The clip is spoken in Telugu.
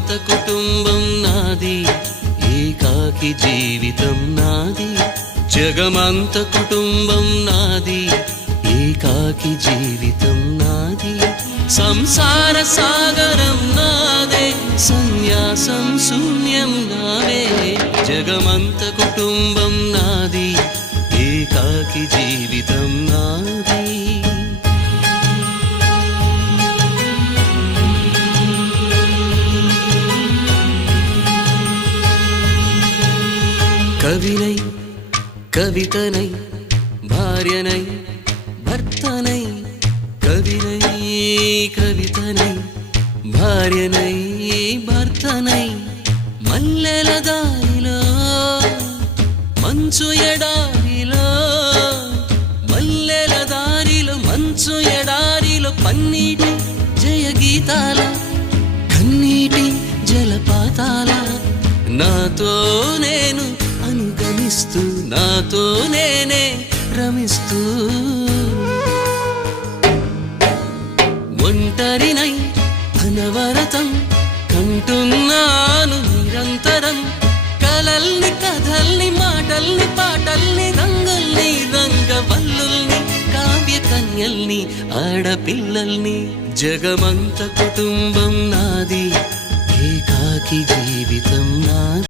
జగమంత కుటుంబం నాది, ఏకాకి జీవితం నాది. జగమంత కుటుంబం నాది, ఏకాకి జీవితం నాది. సంసార సాగరం నాదే, సన్యాసం శూన్యం నావే. జగమంత కుటుంబం నాది, ఏకాకి జీవితం నాది. కవినై కవితనై భార్యనై భర్తనై, కవినై కవితనై భార్యనై భర్తనై. మల్లెల దారిలో మంచు ఎడారిలో, మల్లెల దారిలో మంచు ఎడారిలో, పన్నీటి జయ గీతాల కన్నీటి జలపాతాల. నాతో నేను అనుగమిస్తూ, నాతో నేనే రమిస్తూ, ఒంటరినై అనవరతం కంటున్నాను నిరంతరం. కలల్ని కథల్ని మాటల్ని పాటల్ని రంగుల్ని రంగవల్లుల్ని కావ్య కన్యల్ని ఆడపిల్లల్ని. జగమంత కుటుంబం నాది, ఏకాకి జీవితం నాది.